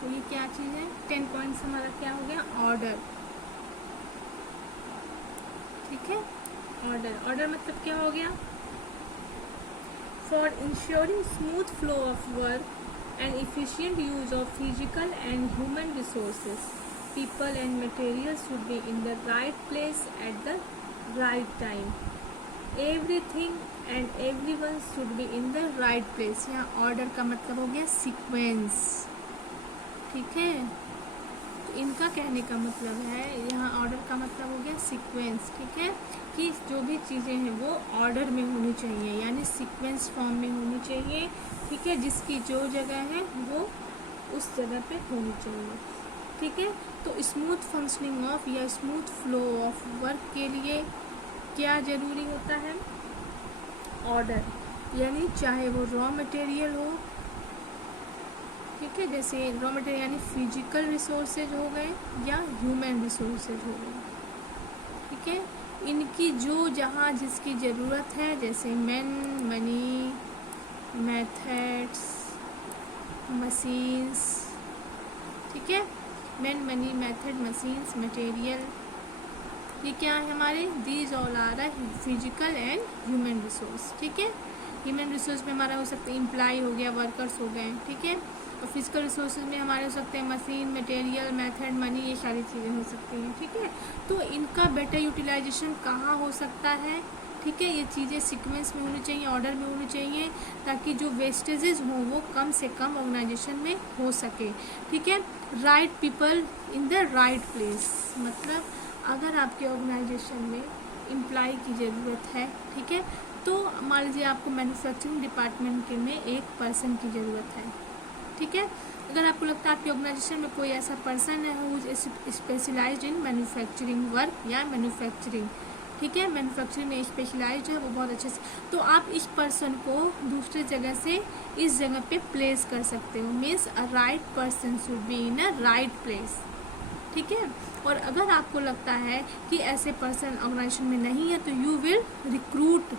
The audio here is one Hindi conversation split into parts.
तो ये क्या चीज़ है, 10 पॉइंट्स हमारा क्या हो गया, ऑर्डर। ठीक है, ऑर्डर। ऑर्डर मतलब क्या हो गया, for ensuring smooth flow of work and efficient use of physical and human resources, people and materials should be in the right place at the right time. Everything and everyone should be in the right place. यहाँ ऑर्डर का मतलब हो गया सीक्वेंस। ठीक है, तो इनका कहने का मतलब है, यहाँ ऑर्डर का मतलब हो गया सीक्वेंस। ठीक है, कि जो भी चीज़ें हैं वो ऑर्डर में होनी चाहिए, यानी सीक्वेंस फॉर्म में होनी चाहिए। ठीक है, जिसकी जो जगह है वो उस जगह पे होनी चाहिए। ठीक है, तो स्मूथ फंक्शनिंग ऑफ या स्मूथ फ्लो ऑफ वर्क के लिए क्या ज़रूरी होता है, ऑर्डर। यानी चाहे वो रॉ मटेरियल हो, ठीक है, जैसे रॉ मटेरियल यानी फिजिकल रिसोर्सेज हो गए या ह्यूमन रिसोर्सेज हो गए। ठीक है, इनकी जो जहाँ जिसकी ज़रूरत है, जैसे मैन, मनी, मेथड्स, मशीन्स। ठीक है, man, money, method, machines, material, ये क्या है हमारे, these all are physical and human resource. ठीक है, ह्यूमन रिसोर्स में हमारा हो सकता है एम्प्लॉय हो गया, वर्कर्स हो गए। ठीक है, और फिजिकल रिसोर्सेज में हमारे हो सकते हैं मशीन, मटेरियल, मेथड, मनी, ये सारी चीज़ें हो सकती हैं। ठीक है, तो इनका बेटर यूटिलाइजेशन कहाँ हो सकता है। ठीक है, ये चीज़ें सीक्वेंस में होनी चाहिए, ऑर्डर में होनी चाहिए, ताकि जो वेस्टेजेस हों वो कम से कम ऑर्गेनाइजेशन में हो सके। ठीक है, right people in the right place, मतलब अगर आपके ऑर्गेनाइजेशन में एम्प्लॉय की ज़रूरत है, ठीक है, तो मान लीजिए आपको मैन्युफैक्चरिंग डिपार्टमेंट के में एक पर्सन की ज़रूरत है। ठीक है, अगर आपको लगता है आपके ऑर्गेनाइजेशन में कोई ऐसा पर्सन है who is specialised in manufacturing work या मैन्युफैक्चरिंग, ठीक है, मैन्युफैक्चरिंग में स्पेशलाइज्ड है वो बहुत अच्छे से, तो आप इस पर्सन को दूसरे जगह से इस जगह पे प्लेस कर सकते हो। Means a right person should be in a right place. ठीक है, और अगर आपको लगता है कि ऐसे पर्सन ऑर्गेनाइजेशन में नहीं है तो यू विल रिक्रूट,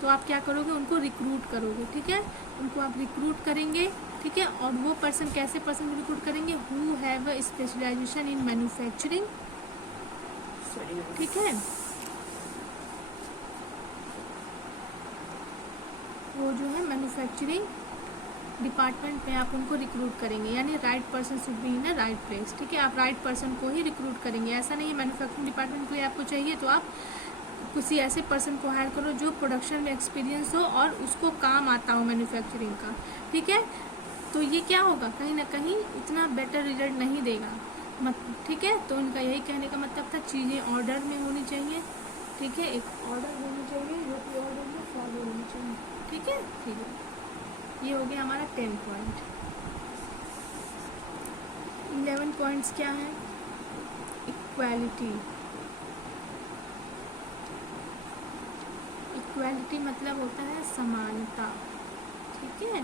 तो आप क्या करोगे, उनको रिक्रूट करोगे। ठीक है, उनको आप रिक्रूट करेंगे। ठीक है, और वो पर्सन कैसे पर्सन रिक्रूट करेंगे, who have a specialisation in manufacturing. ठीक है, वो जो है मैन्युफैक्चरिंग डिपार्टमेंट में आप उनको रिक्रूट करेंगे, यानी right person should be in a right place. ठीक है, आप राइट पर्सन को ही रिक्रूट करेंगे। ऐसा नहीं है मैन्युफैक्चरिंग डिपार्टमेंट के लिए आपको चाहिए तो आप किसी ऐसे पर्सन को हायर करो जो प्रोडक्शन में एक्सपीरियंस हो और उसको काम आता हो मैन्युफैक्चरिंग का। ठीक है, तो ये क्या होगा, कहीं ना कहीं इतना बेटर रिजल्ट नहीं देगा। ठीक है, तो इनका यही कहने का मतलब था, चीज़ें ऑर्डर में होनी चाहिए। ठीक है, एक ऑर्डर होनी चाहिए जो कि ऑर्डर में फॉलो होनी चाहिए। ठीक है, ठीक है, ये हो गया हमारा 10 पॉइंट। 11 पॉइंट्स क्या हैं, इक्वालिटी। इक्वालिटी मतलब होता है समानता। ठीक है,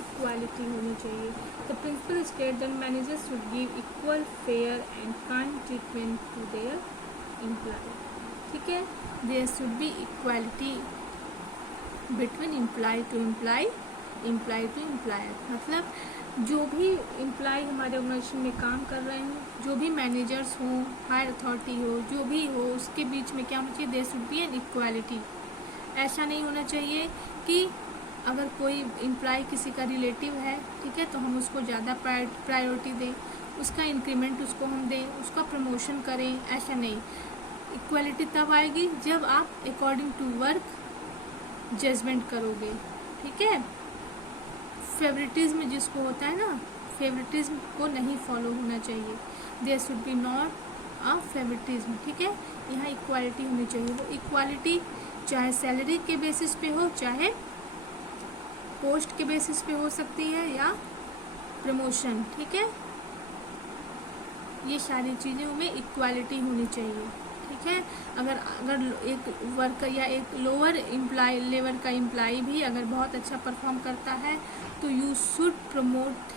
इक्वालिटी होनी चाहिए। The principle state that managers should give equal, fair and kind treatment to their employ. ठीक है, there should be equality between employ to employ, employ to employer. मतलब जो भी एम्प्लॉय हमारे ऑर्गेनाइजेशन में काम कर रहे हों, जो भी मैनेजर्स हों, हायर अथॉरिटी हो, जो भी हो, उसके बीच में क्या होना चाहिए, there should be an equality. ऐसा नहीं होना चाहिए कि अगर कोई एम्प्लॉय किसी का रिलेटिव है, ठीक है, तो हम उसको ज़्यादा प्रायोरिटी दें, उसका इंक्रीमेंट उसको हम दें, उसका प्रमोशन करें, ऐसा नहीं। इक्वालिटी तब आएगी जब आप अकॉर्डिंग टू वर्क जजमेंट करोगे। ठीक है, फेवरेटिज्म जिसको होता है ना, फेवरेटिज्म को नहीं फॉलो होना चाहिए। There should be not a favouritism. ठीक है, यहाँ इक्वालिटी होनी चाहिए। वो इक्वालिटी चाहे सैलरी के बेसिस पे हो, चाहे पोस्ट के बेसिस पे हो सकती है, या प्रमोशन। ठीक है, ये सारी चीज़ों में इक्वालिटी होनी चाहिए। ठीक है, अगर एक वर्कर या एक लोअर एम्प्लॉय लेवल का एम्प्लॉय भी अगर बहुत अच्छा परफॉर्म करता है तो यू शुड प्रमोट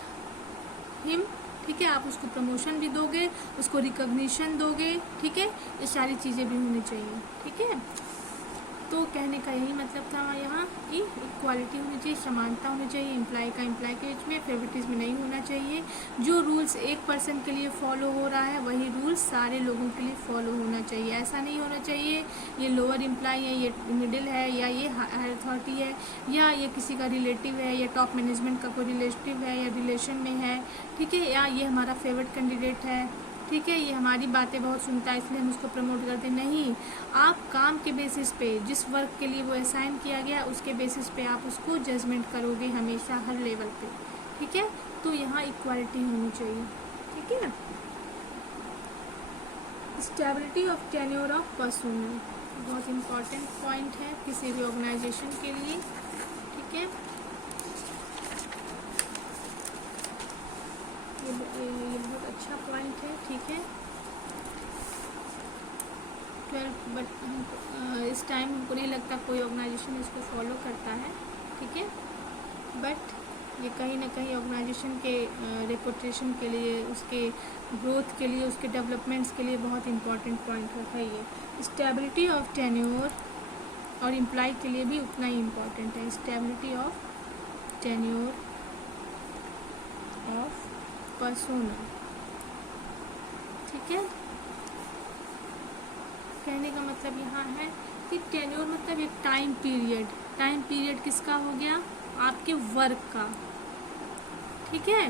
हिम। ठीक है, आप उसको प्रमोशन भी दोगे, उसको रिकॉग्निशन दोगे। ठीक है, ये सारी चीज़ें भी होनी चाहिए। ठीक है, तो कहने का यही मतलब था यहाँ कि इक्वालिटी होनी चाहिए, समानता होनी चाहिए, एम्प्लॉय का एम्प्लॉय के बीच में फेवरेटिज्म नहीं होना चाहिए। जो रूल्स एक पर्सन के लिए फॉलो हो रहा है वही रूल्स सारे लोगों के लिए फॉलो होना चाहिए। ऐसा नहीं होना चाहिए ये लोअर एम्प्लॉय है, ये मिडिल है, या ये हायर अथॉरिटी है, या ये किसी का रिलेटिव है, या टॉप मैनेजमेंट का कोई रिलेटिव है या रिलेशन में है, ठीक है, या ये हमारा फेवरेट कैंडिडेट है, ठीक है, ये हमारी बातें बहुत सुनता है इसलिए हम उसको प्रमोट करते नहीं। आप काम के बेसिस पे, जिस वर्क के लिए वो असाइन किया गया उसके बेसिस पे आप उसको जजमेंट करोगे हमेशा हर लेवल पे, ठीक है। तो यहाँ इक्वालिटी होनी चाहिए, ठीक है। Stability of tenure of personnel बहुत इम्पॉर्टेंट पॉइंट है किसी भी ऑर्गेनाइजेशन के लिए, ठीक है। ये बहुत अच्छा पॉइंट है, ठीक है। 12 बट इस टाइम हमको नहीं लगता कोई ऑर्गेनाइजेशन इसको फॉलो करता है, ठीक है। बट ये कहीं ना कहीं ऑर्गेनाइजेशन के रेपुटेशन के लिए, उसके ग्रोथ के लिए, उसके डेवलपमेंट्स के लिए बहुत इंपॉर्टेंट पॉइंट है ये। स्टेबिलिटी ऑफ टेन्योर और एम्प्लॉय के लिए भी उतना ही इम्पॉर्टेंट है। Stability of tenure of personnel, ठीक है। कहने का मतलब यहाँ है कि टेन्योर मतलब एक टाइम पीरियड। टाइम पीरियड किसका हो गया? आपके वर्क का, ठीक है।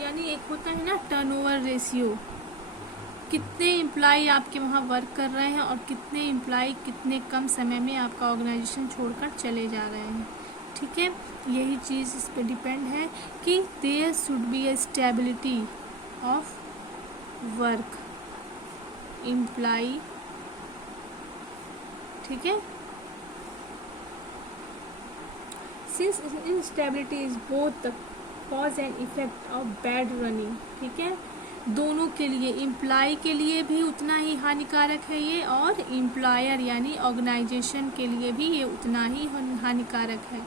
यानी एक होता है ना टर्नओवर रेशियो, कितने एम्प्लॉय आपके वहाँ वर्क कर रहे हैं और कितने एम्प्लॉय कितने कम समय में आपका ऑर्गेनाइजेशन छोड़कर चले जा रहे हैं, ठीक है। यही चीज़ इस पर डिपेंड है कि there should be a stability of work employ, ठीक है। Since instability is both the cause and effect of bad running, ठीक है। दोनों के लिए, एम्प्लॉय के लिए भी उतना ही हानिकारक है ये, और एम्प्लॉयर यानी ऑर्गेनाइजेशन के लिए भी ये उतना ही हानिकारक है,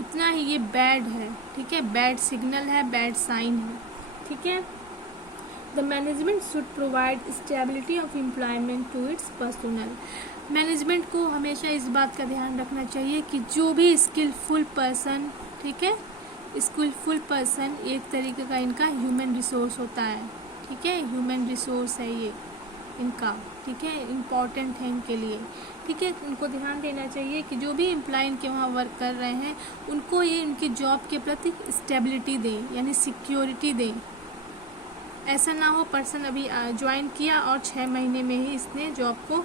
उतना ही ये बैड है, ठीक है। बैड सिग्नल है, बैड साइन है, ठीक है। The management should provide stability of employment to its personal. Management को हमेशा इस बात का ध्यान रखना चाहिए कि जो भी स्किलफुल पर्सन, ठीक है, स्किलफुल पर्सन एक तरीके का इनका ह्यूमन रिसोर्स होता है, ठीक है। ह्यूमन रिसोर्स है ये इनका, ठीक है, इम्पॉर्टेंट है इनके लिए, ठीक है। उनको ध्यान देना चाहिए कि जो भी एम्प्लॉय इनके वहाँ वर्क कर रहे हैं उनको ये उनकी जॉब के प्रति स्टेबिलिटी दें, यानी सिक्योरिटी दें। ऐसा ना हो पर्सन अभी ज्वाइन किया और 6 महीने में ही इसने जॉब को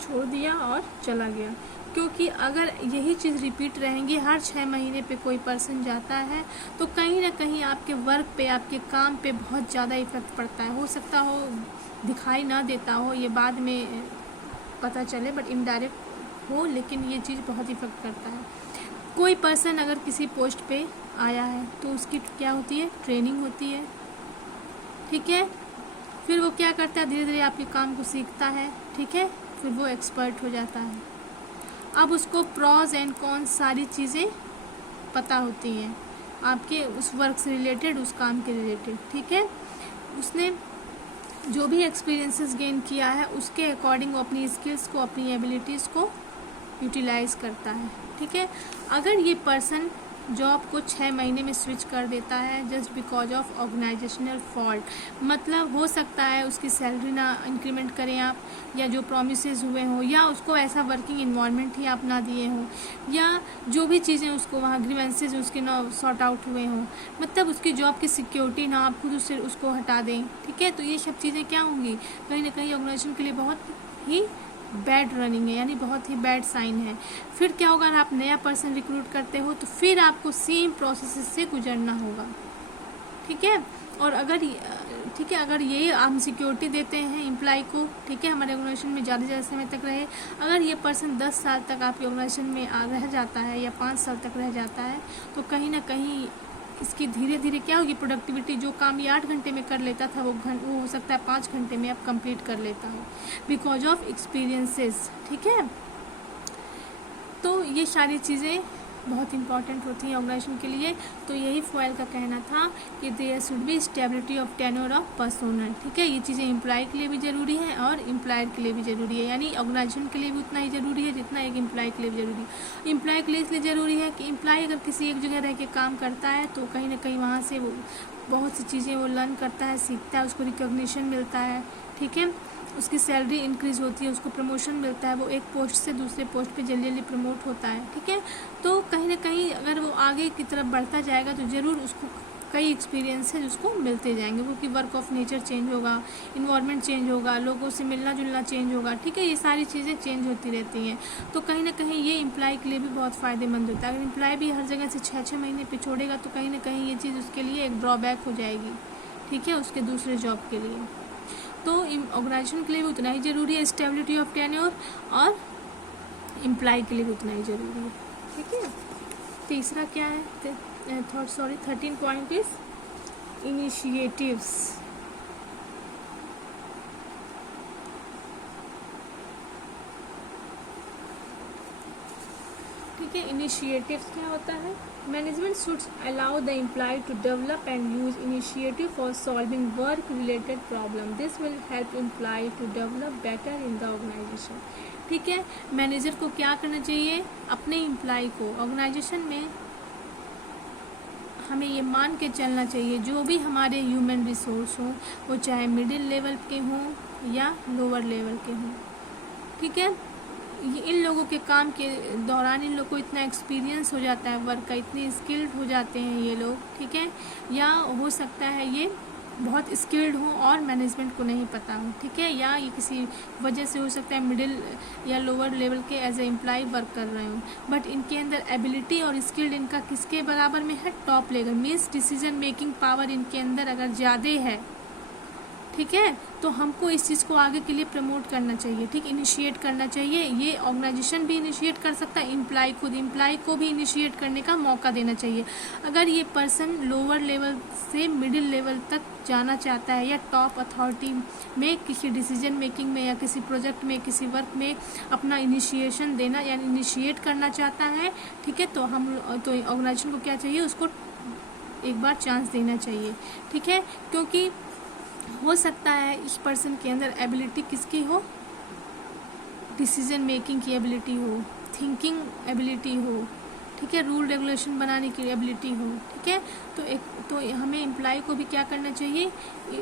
छोड़ दिया और चला गया, क्योंकि अगर यही चीज़ रिपीट रहेंगी, हर 6 महीने पे कोई पर्सन जाता है तो कहीं ना कहीं आपके वर्क पे, आपके काम पे बहुत ज़्यादा इफेक्ट पड़ता है। हो सकता हो दिखाई ना देता हो, ये बाद में पता चले, बट इनडायरेक्ट हो, लेकिन ये चीज़ बहुत इफेक्ट करता है। कोई पर्सन अगर किसी पोस्ट पे आया है तो उसकी क्या होती है? ट्रेनिंग होती है, ठीक है। फिर वो क्या करता है? धीरे धीरे आपके काम को सीखता है, ठीक है, फिर वो एक्सपर्ट हो जाता है। अब उसको प्रॉज एंड कॉन्स सारी चीज़ें पता होती हैं आपके उस वर्क से रिलेटेड, उस काम के रिलेटेड, ठीक है। उसने जो भी एक्सपीरियंसेस गेन किया है उसके अकॉर्डिंग वो अपनी स्किल्स को, अपनी एबिलिटीज़ को यूटिलाइज करता है, ठीक है। अगर ये पर्सन जॉब को 6 महीने में स्विच कर देता है just because of organisational fault, मतलब हो सकता है उसकी सैलरी ना इंक्रीमेंट करें आप, या जो प्रोमिसेस हुए हों, या उसको ऐसा वर्किंग इन्वायरमेंट ही आप ना दिए हों, या जो भी चीज़ें उसको वहाँ ग्रीवेंसेज उसके ना सॉर्ट आउट हुए हों, मतलब उसकी जॉब की सिक्योरिटी ना आप खुद उससे उसको हटा दें, ठीक है। तो ये सब चीज़ें क्या होंगी? कहीं ना कहीं ऑर्गेनाइजेशन के लिए बहुत ही बैड रनिंग है, यानी बहुत ही बैड साइन है। फिर क्या होगा? अगर आप नया पर्सन रिक्रूट करते हो तो फिर आपको सेम प्रोसेस से गुजरना होगा, ठीक है। और अगर ठीक है, अगर ये हम सिक्योरिटी देते हैं एम्प्लॉय को, ठीक है, हमारे ऑर्गेनाइजेशन में ज़्यादा से ज़्यादा समय तक रहे, अगर ये पर्सन 10 साल तक आपके ऑर्गेनाइजेशन में रह जाता है या 5 साल तक रह जाता है तो कहीं ना कहीं इसकी धीरे धीरे क्या होगी? प्रोडक्टिविटी, जो काम ये 8 घंटे में कर लेता था वो हो सकता है 5 घंटे में आप कंप्लीट कर लेता हो, बिकॉज ऑफ एक्सपीरियंसेस, ठीक है। तो ये सारी चीज़ें बहुत इंपॉर्टेंट होती हैं ऑर्गेनाइजेशन के लिए। तो यही फॉयल का कहना था कि there should be stability of tenure of personnel. ठीक है, ये चीज़ें एम्प्लॉय के लिए भी ज़रूरी है और एम्प्लॉयर के लिए भी ज़रूरी है, यानी ऑर्गेनाइजेशन के लिए भी उतना ही ज़रूरी है जितना एक एम्प्लॉय के लिए भी ज़रूरी है। एम्प्लॉय के लिए इसलिए ज़रूरी है कि एम्प्लॉय अगर किसी एक जगह रह के काम करता है तो कहीं ना कहीं वहाँ से वो बहुत सी चीज़ें वो लर्न करता है, सीखता है, उसको रिकॉग्निशन मिलता है। ठीक है, उसकी सैलरी इंक्रीज़ होती है, उसको प्रमोशन मिलता है, वो एक पोस्ट से दूसरे पोस्ट पे जल्दी जल्दी प्रमोट होता है। ठीक है, तो कहीं ना कहीं अगर वो आगे की तरफ बढ़ता जाएगा तो ज़रूर उसको कई एक्सपीरियंसेस उसको मिलते जाएंगे, क्योंकि वर्क ऑफ नेचर चेंज होगा, इन्वायरमेंट चेंज होगा, लोगों से मिलना जुलना चेंज होगा। ठीक है, ये सारी चीज़ें चेंज होती रहती हैं। तो कहीं ना कहीं ये एम्प्लॉय के लिए भी बहुत फ़ायदेमंद होता है। अगर एम्प्लॉय भी हर जगह से 6-6 महीने पे छोड़ेगा तो कहीं ना कहीं ये चीज़ उसके लिए एक ड्रॉबैक हो जाएगी। ठीक है, उसके दूसरे जॉब के लिए। तो ऑर्गेनाइजेशन के लिए भी उतना ही ज़रूरी है स्टेबिलिटी ऑफ टेन्योर, और एम्प्लॉय के लिए भी उतना ही ज़रूरी है। ठीक है, तीसरा क्या है, 13 पॉइंट इज इनिशिएटिव्स। ठीक है, इनिशिएटिव्स क्या होता है, management should allow the employ to develop and use initiative for solving work related problem, this will help employ to develop better in the organisation. ठीक है, मैनेजर को क्या करना चाहिए, अपने एम्प्लॉय को ऑर्गेनाइजेशन में हमें ये मान के चलना चाहिए जो भी हमारे ह्यूमन रिसोर्स हों, वो चाहे मिडिल लेवल के हों या लोअर लेवल के हों। ठीक है, इन लोगों के काम के दौरान इन लोग को इतना एक्सपीरियंस हो जाता है वर्क का, इतने स्किल्ड हो जाते हैं ये लोग। ठीक है, या हो सकता है ये बहुत स्किल्ड हों और मैनेजमेंट को नहीं पता हो। ठीक है, या ये किसी वजह से हो सकता है मिडिल या लोअर लेवल के एज ए एम्प्लॉय वर्क कर रहे हों, बट इनके अंदर एबिलिटी और स्किल्ड इनका किसके बराबर में है, top level. Means decision making power इनके अंदर अगर ज़्यादा है, ठीक है, तो हमको इस चीज़ को आगे के लिए प्रमोट करना चाहिए। ठीक, इनिशिएट करना चाहिए। ये ऑर्गेनाइजेशन भी इनिशिएट कर सकता है, एम्प्लॉय को भी इनिशिएट करने का मौका देना चाहिए। अगर ये पर्सन लोअर लेवल से मिडिल लेवल तक जाना चाहता है या टॉप अथॉरिटी में किसी डिसीजन मेकिंग में या किसी प्रोजेक्ट में, किसी वर्क में अपना इनिशिएशन देना या इनिशिएट करना चाहता है, ठीक है, तो ऑर्गेनाइजेशन को क्या चाहिए, उसको एक बार चांस देना चाहिए। ठीक है, क्योंकि हो सकता है इस पर्सन के अंदर एबिलिटी किसकी हो, डिसीजन मेकिंग की एबिलिटी हो, थिंकिंग एबिलिटी हो, ठीक है, रूल रेगुलेशन बनाने की एबिलिटी हो। ठीक है, तो हमें एम्प्लॉय को भी क्या करना चाहिए,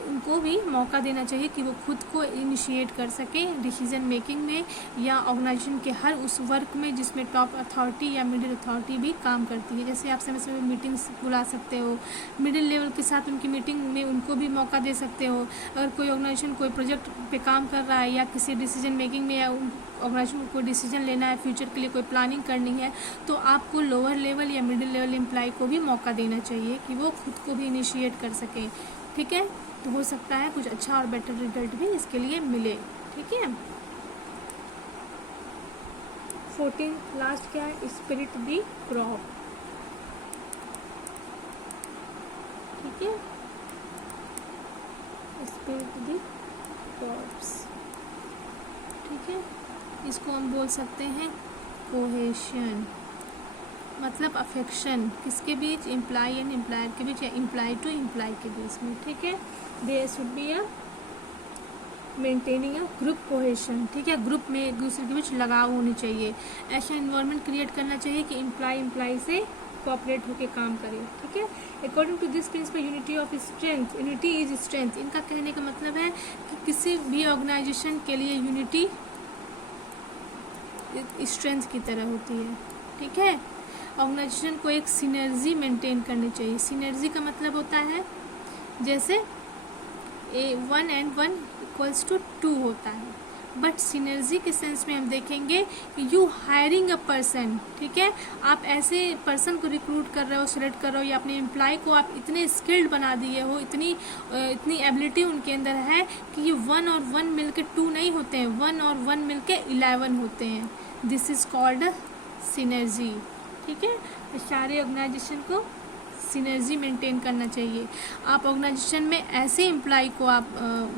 उनको भी मौका देना चाहिए कि वो खुद को इनिशिएट कर सके डिसीजन मेकिंग में या ऑर्गेनाइजेशन के हर उस वर्क में जिसमें टॉप अथॉरिटी या मिडिल अथॉरिटी भी काम करती है। जैसे आप समय समय मीटिंग्स बुला सकते हो, मिडिल लेवल के साथ उनकी मीटिंग में उनको भी मौका दे सकते हो। अगर कोई ऑर्गेनाइजेशन कोई प्रोजेक्ट पे काम कर रहा है या किसी डिसीजन मेकिंग में या ऑर्गेनाइजेशन को कोई डिसीजन लेना है, फ्यूचर के लिए कोई प्लानिंग करनी है, तो आपको लोअर लेवल या मिडिल लेवल एम्प्लॉय को भी मौका देना चाहिए कि वो खुद को भी इनिशिएट कर सकें। ठीक है, तो हो सकता है कुछ अच्छा और बेटर रिजल्ट भी इसके लिए मिले। ठीक है, 14 लास्ट क्या है, स्पिरिट दी क्रॉप। ठीक है, स्पिरिट दी क्रॉप्स। ठीक है, इसको हम बोल सकते हैं कोहेशन, मतलब अफेक्शन किसके बीच, एम्प्लॉय एंड एम्प्लॉयर के बीच या एम्प्लॉय टू एम्प्लॉय के बीच में। ठीक है, there should be a maintaining a group cohesion. ठीक है, ग्रुप में एक दूसरे के बीच लगाव होनी चाहिए। ऐसा इन्वायरमेंट क्रिएट करना चाहिए कि एम्प्लॉय से कोऑपरेट होकर काम करे। ठीक है, according to this principle unity of strength, unity is strength. इनका कहने का मतलब है कि किसी भी ऑर्गेनाइजेशन के लिए यूनिटी स्ट्रेंथ की तरह होती है। ठीक है, ऑर्गेनाइजेशन को एक सिनर्जी मेंटेन करनी चाहिए। सिनर्जी का मतलब होता है जैसे 1 and 1 = 2 होता है, बट सिनर्जी के सेंस में हम देखेंगे यू हायरिंग अ पर्सन। ठीक है, आप ऐसे पर्सन को रिक्रूट कर रहे हो, सेलेक्ट कर रहे हो या अपने एम्प्लॉय को आप इतने स्किल्ड बना दिए हो, इतनी एबिलिटी उनके अंदर है कि ये 1 और 1 मिलके 2 नहीं होते हैं, 1 और 1 मिलके 11 होते हैं। This is called synergy. ठीक है, तो सारे ऑर्गेनाइजेशन को सिनर्जी मेंटेन करना चाहिए। आप ऑर्गेनाइजेशन में ऐसे एम्प्लॉय को आप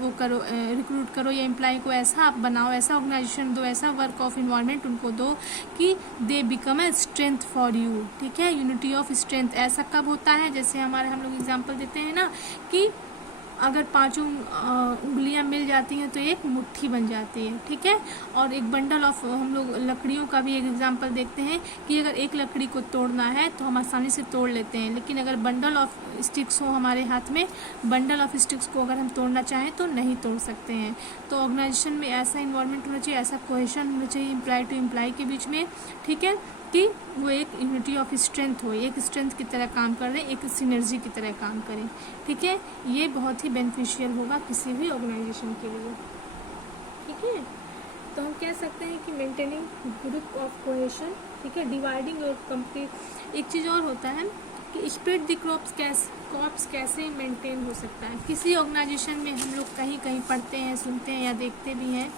वो करो, रिक्रूट करो, या एम्प्लॉय को ऐसा आप बनाओ, ऐसा ऑर्गेनाइजेशन दो, ऐसा वर्क ऑफ इन्वायरमेंट उनको दो कि they become a strength for you. ठीक है, यूनिटी ऑफ स्ट्रेंथ। ऐसा कब होता है, जैसे हमारे हम लोग एग्जाम्पल देते हैं ना कि अगर पांचों उंगलियां मिल जाती हैं तो एक मुट्ठी बन जाती है। ठीक है, और एक बंडल ऑफ, हम लोग लकड़ियों का भी एक एग्जांपल देखते हैं कि अगर एक लकड़ी को तोड़ना है तो हम आसानी से तोड़ लेते हैं, लेकिन अगर बंडल ऑफ स्टिक्स हो हमारे हाथ में, बंडल ऑफ स्टिक्स को अगर हम तोड़ना चाहें तो नहीं तोड़ सकते हैं। तो ऑर्गेनाइजेशन में ऐसा इन्वायरमेंट होना चाहिए, ऐसा कोहेशन होना चाहिए एम्प्लॉय टू एम्प्लॉय के बीच में। ठीक है, कि वो एक यूनिटी ऑफ स्ट्रेंथ हो, एक स्ट्रेंथ की तरह काम कर रहे, एक सिनर्जी की तरह काम करें। ठीक है, ये बहुत ही बेनिफिशियल होगा किसी भी ऑर्गेनाइजेशन के लिए। ठीक है, तो हम कह सकते हैं कि मेंटेनिंग ग्रुप ऑफ कोहेशन। ठीक है, डिवाइडिंग और कंप्लीट। एक चीज़ और होता है कि स्प्रेड द क्रॉप्स कैसे मेंटेन हो सकता है। किसी ऑर्गेनाइजेशन में हम लोग कहीं कहीं पढ़ते हैं, सुनते हैं या देखते भी हैं,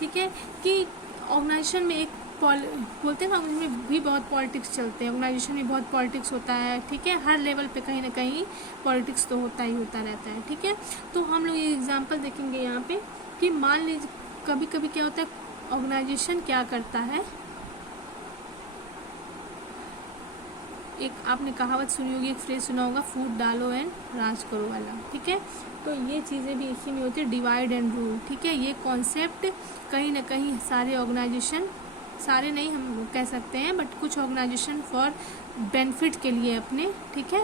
ठीक है, कि ऑर्गेनाइजेशन में एक बोलते हैं ना, उनमें भी बहुत पॉलिटिक्स चलते हैं, ऑर्गेनाइजेशन में बहुत पॉलिटिक्स होता है। ठीक है, हर लेवल पे कहीं ना कहीं पॉलिटिक्स तो होता ही होता रहता है। ठीक है, तो हम लोग ये एग्जांपल देखेंगे यहाँ पे कि मान लीजिए कभी कभी क्या होता है, ऑर्गेनाइजेशन क्या करता है, एक आपने कहावत सुनी होगी, एक फ्रेज सुना होगा, फूट डालो एंड राज करो वाला। ठीक है, तो ये चीज़ें भी इसी में होती है, डिवाइड एंड रूल। ठीक है, ये कॉन्सेप्ट कहीं ना कहीं सारे ऑर्गेनाइजेशन, सारे नहीं हम कह सकते हैं, बट कुछ ऑर्गेनाइजेशन फॉर बेनिफिट के लिए अपने, ठीक है,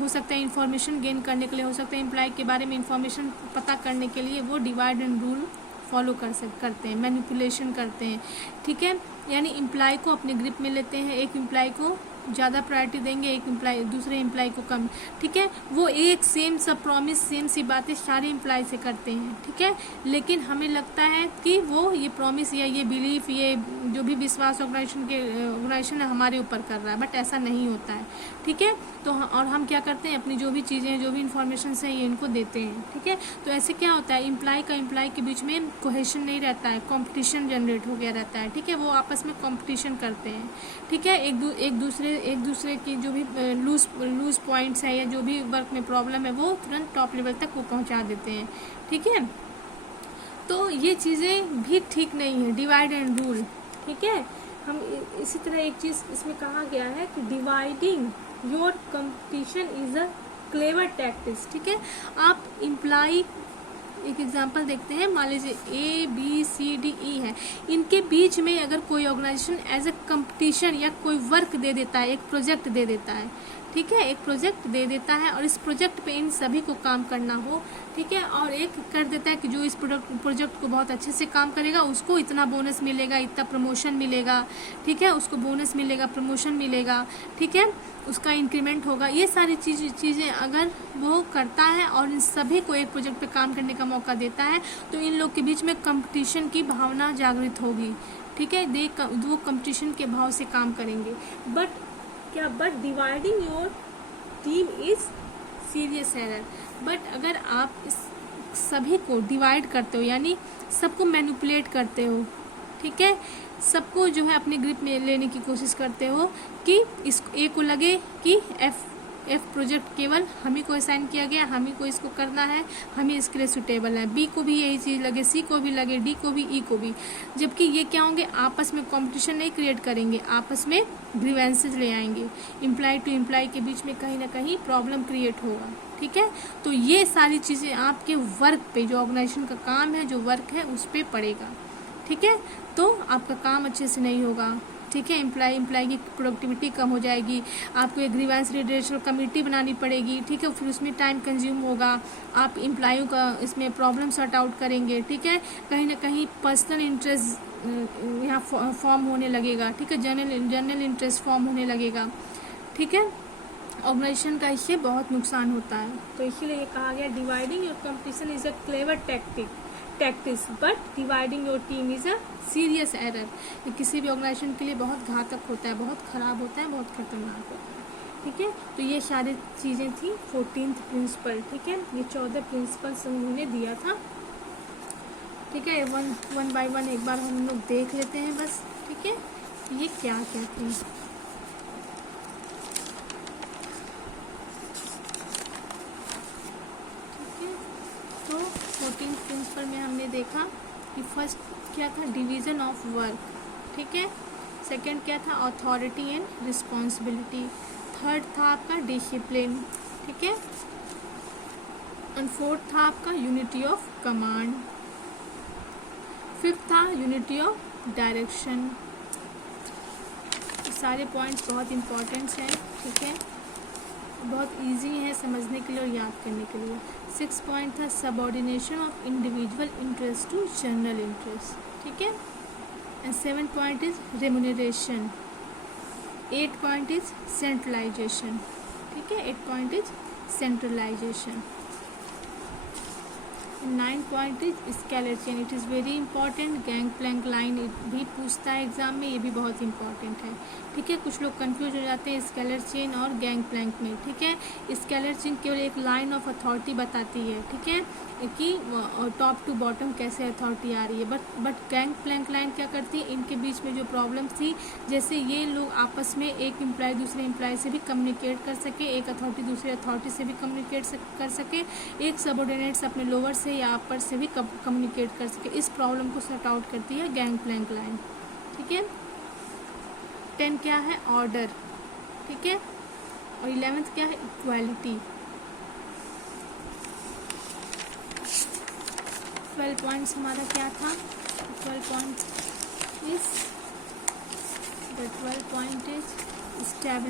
हो सकता है इंफॉर्मेशन गेन करने के लिए, हो सकता है एम्प्लॉय के बारे में इंफॉर्मेशन पता करने के लिए वो डिवाइड एंड रूल फॉलो करते हैं, मैनिपुलेशन करते हैं। ठीक है, यानी एम्प्लॉय को अपने ग्रिप में लेते हैं, एक एम्प्लॉय को ज़्यादा प्रायोरिटी देंगे, एक एम्प्लॉय दूसरे एम्प्लॉय को कम। ठीक है, वो एक सेम सब प्रॉमिस, सेम सी बातें सारे एम्प्लॉय से करते हैं। ठीक है, लेकिन हमें लगता है कि वो ये प्रॉमिस या ये बिलीफ, ये जो भी विश्वास ऑर्गेनाइजेशन है हमारे ऊपर कर रहा है, बट ऐसा नहीं होता है। ठीक है, तो और हम क्या करते हैं, अपनी जो भी चीज़ें, जो भी इंफॉर्मेशन है ये इनको देते हैं। ठीक है, तो ऐसे क्या होता है, एम्प्लॉय का एम्प्लॉय के बीच में कोहेशन नहीं रहता है, कॉम्पिटिशन जनरेट हो गया रहता है। ठीक है, वो आपस में कॉम्पिटिशन करते हैं। ठीक है, एक दूसरे की जो भी लूज पॉइंट्स है या जो भी वर्क में प्रॉब्लम है वो तुरंत टॉप लेवल तक वो पहुंचा देते हैं। ठीक है, तो ये चीज़ें भी ठीक नहीं है, डिवाइड एंड रूल। ठीक है, हम इसी तरह एक चीज़ इसमें कहा गया है कि dividing your competition is a clever tactics. ठीक है, आप इम्प्लाई, एक एग्जांपल देखते हैं, मान लीजिए ABCDE है, इनके बीच में अगर कोई ऑर्गेनाइजेशन एज अ कंपटीशन या कोई वर्क दे देता है, एक प्रोजेक्ट दे देता है, ठीक है, एक प्रोजेक्ट दे देता है और इस प्रोजेक्ट पे इन सभी को काम करना हो, ठीक है, और एक कर देता है कि जो इस प्रोजेक्ट को बहुत अच्छे से काम करेगा उसको इतना बोनस मिलेगा, इतना प्रमोशन मिलेगा। ठीक है, उसको बोनस मिलेगा, प्रमोशन मिलेगा। ठीक है, उसका इंक्रीमेंट होगा। ये सारी चीज़ें अगर वो करता है और इन सभी को एक प्रोजेक्ट पे काम करने का मौका देता है तो इन लोग के बीच में कंपटीशन की भावना जागृत होगी। ठीक है, वो कंपटीशन के भाव से काम करेंगे। But dividing your team is serious error. But अगर आप इस सभी को डिवाइड करते हो, यानी सबको मैनिपुलेट करते हो, ठीक है, सबको जो है अपने ग्रिप में लेने की कोशिश करते हो कि इस ए को लगे कि एफ प्रोजेक्ट केवल हम ही को असाइन किया गया, हम ही को इसको करना है, हम ही इसके लिए सुटेबल है, बी को भी यही चीज़ लगे, सी को भी लगे, डी को भी, ई को भी। जबकि ये क्या होंगे, आपस में कंपटीशन नहीं क्रिएट करेंगे, आपस में ग्रीवेंसेज ले आएंगे, एम्प्लॉय टू एम्प्लॉय के बीच में कहीं ना कहीं प्रॉब्लम क्रिएट होगा। ठीक है, तो ये सारी चीज़ें आपके वर्क पे, जो ऑर्गेनाइजेशन का काम है, जो वर्क है, उस पर पड़ेगा। ठीक है, तो आपका काम अच्छे से नहीं होगा। ठीक है, एम्प्लॉय की प्रोडक्टिविटी कम हो जाएगी, आपको एक ग्रीवेंस रिड्रेसल कमेटी बनानी पड़ेगी। ठीक है, फिर उसमें टाइम कंज्यूम होगा, आप एम्प्लॉयों का इसमें प्रॉब्लम सॉर्ट आउट करेंगे। ठीक है, कहीं ना कहीं पर्सनल इंटरेस्ट यहाँ फॉर्म होने लगेगा। ठीक है, जनरल इंटरेस्ट फॉर्म होने लगेगा। ठीक है, ऑर्गेनाइजेशन का इससे बहुत नुकसान होता है। तो इसीलिए ये कहा गया, dividing your competition is a clever tactics but dividing your team is a serious error. ये किसी भी ऑर्गेनाइजेशन के लिए बहुत घातक होता है, बहुत खराब होता है, बहुत खतरनाक होता है। ठीक है, तो ये सारी चीज़ें थी 14th प्रिंसिपल। ठीक है, ये 14 प्रिंसिपल्स उन्होंने दिया था। ठीक है, वन बाय वन एक बार हम लोग देख लेते हैं बस। ठीक है, ये क्या क्या थी। एग्जाम्पल में हमने देखा कि फर्स्ट क्या था, डिवीज़न ऑफ वर्क, ठीक है। सेकंड क्या था, अथॉरिटी एंड रिस्पॉन्सिबिलिटी। थर्ड था आपका डिसिप्लिन, ठीक है। एंड फोर्थ था आपका यूनिटी ऑफ कमांड। फिफ्थ था यूनिटी ऑफ डायरेक्शन। सारे पॉइंट्स बहुत इंपॉर्टेंट्स हैं, ठीक है, बहुत इजी है समझने के लिए और याद करने के लिए। 6 पॉइंट था subordination of individual interest to general interest, ठीक है। And 7 point is remuneration. 8 point is centralisation, ठीक है, 8 point is centralisation. 9 point is scalar chain, it is very important. Gangplank line भी पूछता है एग्जाम में, ये भी बहुत इंपॉर्टेंट है, ठीक है। कुछ लोग कंफ्यूज हो जाते हैं स्केलर चेन और गैंग प्लैंक में, ठीक है। स्केलर चेन केवल एक लाइन ऑफ अथॉरिटी बताती है, ठीक है, कि टॉप टू बॉटम कैसे अथॉरिटी आ रही है। बट गैंग प्लैंक लाइन क्या करती है, इनके बीच में जो प्रॉब्लम्स थी, जैसे ये लोग आपस में एक एम्प्लॉय दूसरे एम्प्लॉय से भी कम्युनिकेट कर सके, एक अथॉरिटी दूसरे अथॉरिटी से भी कम्युनिकेट कर सके, एक सबऑर्डिनेट्स अपने लोअर से या अपर से भी कम्युनिकेट कर सके। इस प्रॉब्लम को सॉर्ट आउट करती है गैंग प्लैंक लाइन, ठीक है। 10 क्या है, ऑर्डर, ठीक है। और 11th क्या है, इक्वालिटी। 12 पॉइंट्स हमारा क्या था, 12 पॉइंट इज स्टेबिलिटी